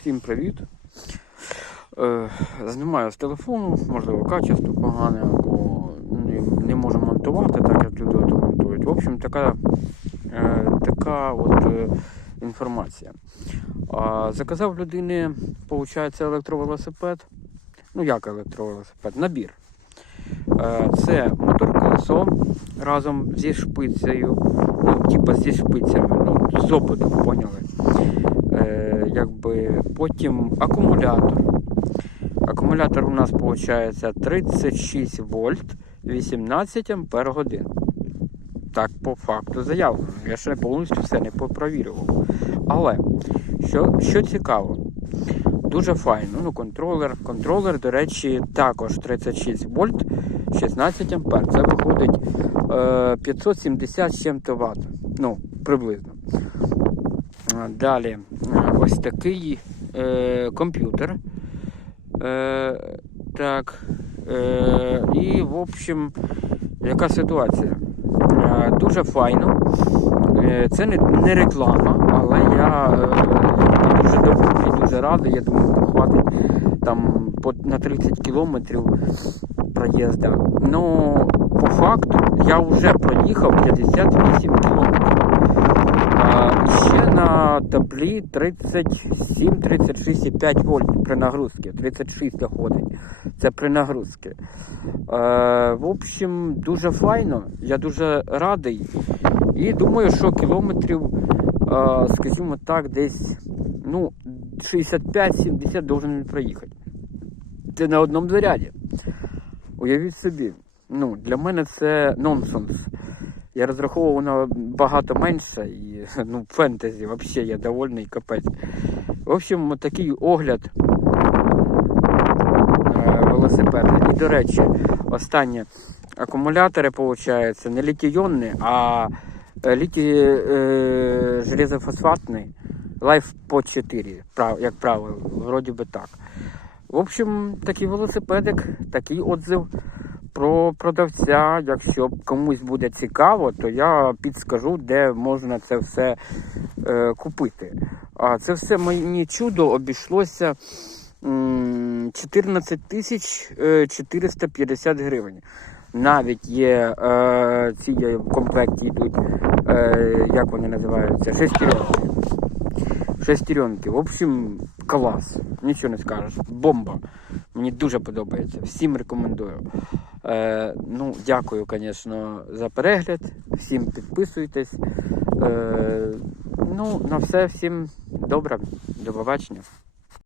Всім привіт. Е, знімаю з телефону, можливо, качество погане, або не, можу монтувати, так як люди то монтують. В общем, така, е, така от е, інформація. Заказав людини, виходить, електровелосипед. Ну, як електровелосипед? Набір. Це мотор колесо разом зі шпицею. Ну, типа зі шпицями, ну, з опитом, поняли. Якби потім акумулятор. Акумулятор у нас виходить 36 вольт 18 ампер годин. Так, по факту заявлено. Я ще повністю все не попровірював. Але що, що цікаво, дуже файно. Ну, контролер. Контролер, до речі, також 36 вольт 16 ампер. Це виходить е, 570 чим-то Вт. Ну, приблизно. Далі ось такий е, комп'ютер. Е, так. Е, і, в общем, яка ситуація? Е, дуже файно. Е, це не, не реклама, але я, е, дуже довольний, дуже радий. Я думаю, хватить там на 30 кілометрів проїзду. Ну, по факту, я вже проїхав 58 кілометрів. Таблі 37, 36,5 вольт при нагрузці. 36 доходить. Це при нагрузці. Е, в общем, дуже файно. Я дуже радий. І думаю, що кілометрів, е, скажімо так, десь ну, 65-70 должен проїхати. Це на одному заряді. Уявіть собі. Ну, для мене це нонсенс. Я розраховував на багато менше і ну, фентезі взагалі я довольний капець. В общем, такий огляд е, велосипеда. І, до речі, останнє акумулятори, виходить, не літійонні, а літі е, железофосфатний Life по 4, як правило, вроді би так. В общем, такий велосипедик, такий отзив про продавця. Якщо комусь буде цікаво, то я підскажу, де можна це все е, купити. А це все мені чудо обійшлося м, 14 тисяч е, 450 гривень. Навіть є е, ці в комплекті йдуть, е, як вони називаються, шестеренки. Шестеренки. В общем, клас. Нічого не скажеш. Бомба. Мені дуже подобається. Всім рекомендую. Е, ну, дякую, звісно, за перегляд. Всім підписуйтесь. Е, ну, на все, всім добре. До побачення.